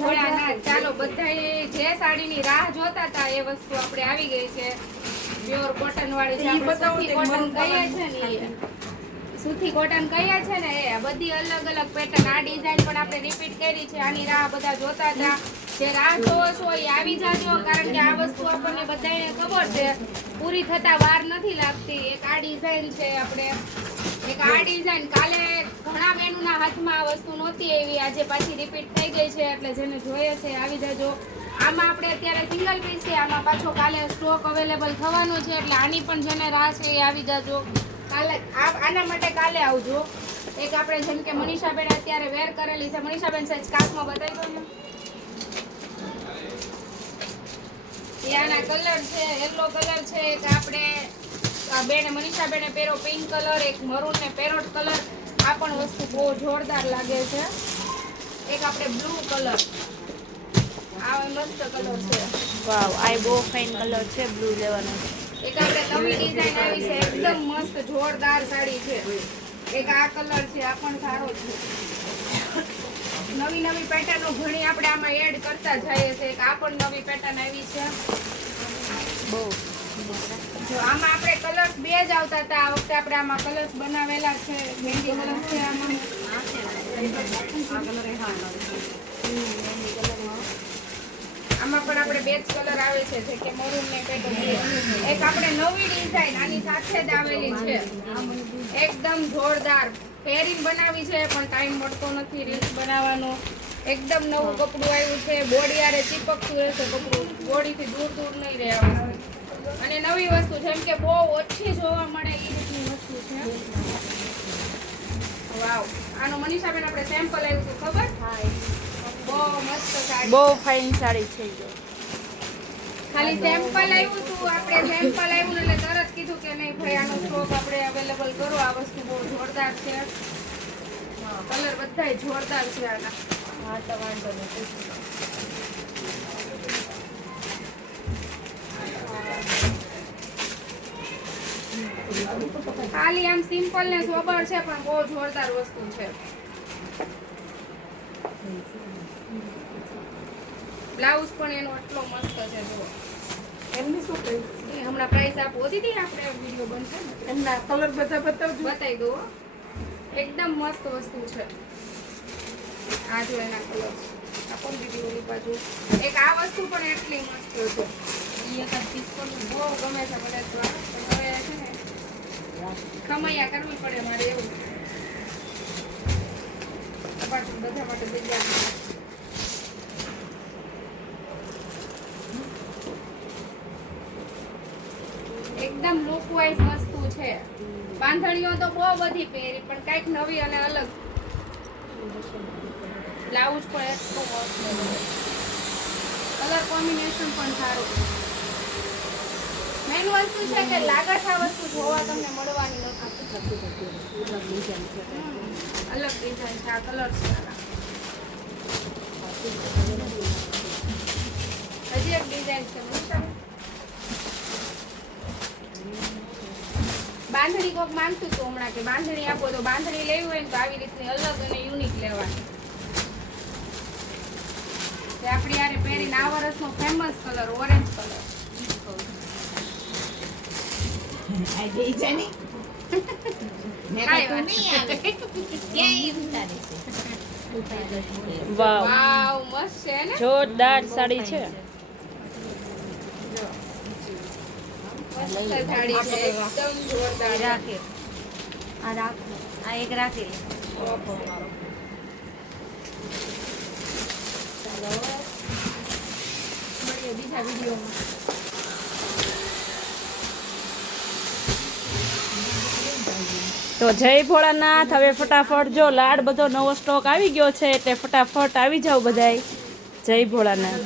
ભોળાનાથ. ચાલો બધાય જે સાડીની રાહ જોતા હતા એ વસ્તુ આપણે આવી ગઈ છે. પ્યોર કોટન વાળી છે. આપણે સુથી કોટન કહીએ છે ને એ સુથી કોટન કહીએ છે ને એ બધી અલગ અલગ પેટર્ન. આ ડિઝાઇન પણ આપણે રિપીટ કરી છે. આની રાહ બધા જોતા હતા. જે રાહ જોવો છો એ આવી જાજો, કારણ કે આ વસ્તુ આપણને બધાને ખબર છે પૂરી થતા વાર નથી લાગતી. એક આ ડિઝાઇન છે, આપણે એક આ ડિઝાઇન કાલે ઘણા બહેનોના હાથમાં આ વસ્તુ નહોતી એવી, આજે પાછી રિપીટ થઈ ગઈ છે. એટલે જેને જોઈએ છે આવી જાજો. આમાં આપણે અત્યારે સિંગલ પીસ છે, આમાં પાછો કાલે સ્ટોક અવેલેબલ થવાનો છે. એટલે આની પણ જેને રાહ છે એ આવી જાજો. કાલે આના માટે કાલે આવજો. એક આપણે જેમ કે મનીષાબેન અત્યારે વેર કરેલી છે. મનીષાબેન સચ કાચમાં બતાવી દો ને. આના કલર છે, યલો કલર છે. એક આપણે બેને મનીષાબેને પહેરો પિંક કલર, એક મરૂન ને પેરોટ કલર. આ પણ વસ્તુ બહુ જોરદાર લાગે છે. એક આપણે બ્લુ કલર, આ મસ્ત કલર છે. વાવ, આ બહુ ફાઇન કલર છે. બ્લુ લેવાનો. એક આપણે નવી ડિઝાઇન આવી છે, એકદમ મસ્ત જોરદાર સાડી છે. એક આ કલર છે, આ પણ સારો છે. નવી નવી પેટર્નો ઘણી આપણે આમાં એડ કરતા જઈએ છીએ. એક આ પણ નવી પેટર્ન આવી છે. બહુ જો આમાં આપણે કલર્સ બે જ આવતા હતા. આ વખતે આપણે આમાં કલર્સ બનાવેલા છે. મહેંદી કલર છે આમાં. આમાં પણ આપણે બે જ કલર આવે છે, જે કે મરૂન ને પેટર્ન. એક આપણે નવી ડિઝાઇન આની સાથે જ આવેલી છે, એકદમ જોરદાર. પહેરીને બનાવી છે પણ ટાઈમ મળતો નથી રીલ્સ બનાવવાનો. એકદમ નવું કપડું આવ્યું છે. બોડી આરે ચીપકતું રહેશે કપડું, બોડીથી દૂર દૂર નહીં રહેવાનું. અને નવી વસ્તુ જેમ કે બહુ ઓછી જોવા મળે એ રીતની વસ્તુ છે. વાવ, આનો મનીષાબેન આપણે સેમ્પલ આવ્યું હતું ખબર? બહુ મસ્ત સાડી, બહુ ફાઇન સાડી છે. ખાલી સેમ્પલ આવ્યું હતું. આપણે સેમ્પલ આવ્યું એટલે તરત કીધું કે નહીં ભાઈ આનો સ્ટોક આપણે અવેલેબલ કરો. આ વસ્તુ બહુ જોરદાર છે. કલર બધાય જોરદાર છે આના. હા તો વાંધો નથી. ખાલી આમ સિમ્પલ ને સોબર છે પણ બહુ જોરદાર વસ્તુ છે. બ્લાઉઝ પણ એનો એટલો મસ્ત છે. જુઓ એમની શું પ્રાઇસ? એ હમણાં પ્રાઇસ આપો દીધી આપણે વિડિયો બનશે ને એમના કલર બધા બતાવજો. બતાવી દો. એકદમ મસ્ત વસ્તુ છે. આ જો એના કલર આપો દીધી ઓલી બાજુ. એક આ વસ્તુ પણ એટલી મસ્ત છે. એ એક પીસકોલ બહુ ગમે છે મને તો. હવે છે ને ખમૈયા કરવી પડે મારે એવું. બધા માટે જગ્યા. એકદમ લુક વાઇઝ વસ્તુ છે. બાંધણીઓ તો બહુ બધી પહેરી પણ કઈક નવી અને અલગ. બ્લાઉઝ પણ એટલું મસ્ત, કલર કોમ્બિનેશન પણ સારું. મેન વસ્તુ છે કે લાગત આ વસ્તુ જોવા તમને મળવાની નથી. અલગ ડિઝાઇન છે. આ કલર સારા. હજી એક ડિઝાઇન છે. બાંધણી કોક માંગતું હતું હમણાં કે બાંધણી આપો, તો બાંધણી લેવી હોય ને તો આવી રીતની અલગ અને યુનિક લેવાની. આપણી યારે પહેરીને આ વર્ષનો ફેમસ કલર ઓરેન્જ કલર. વાવ, વાવ મસ્ત છે ને. જોરદાર સાડી છે. મસ્ત સાડી છે, એકદમ જોરદાર. રાખે આ રાખો, આ એક રાખી. ઓહો. ચાલો મળીએ બીજા વિડીયોમાં. તો જય ભોળાનાથ. હવે ફટાફટ જો લાડ બધો નવો સ્ટોક આવી ગયો છે એટલે ફટાફટ આવી જાવ બધાય. જય ભોળાનાથ.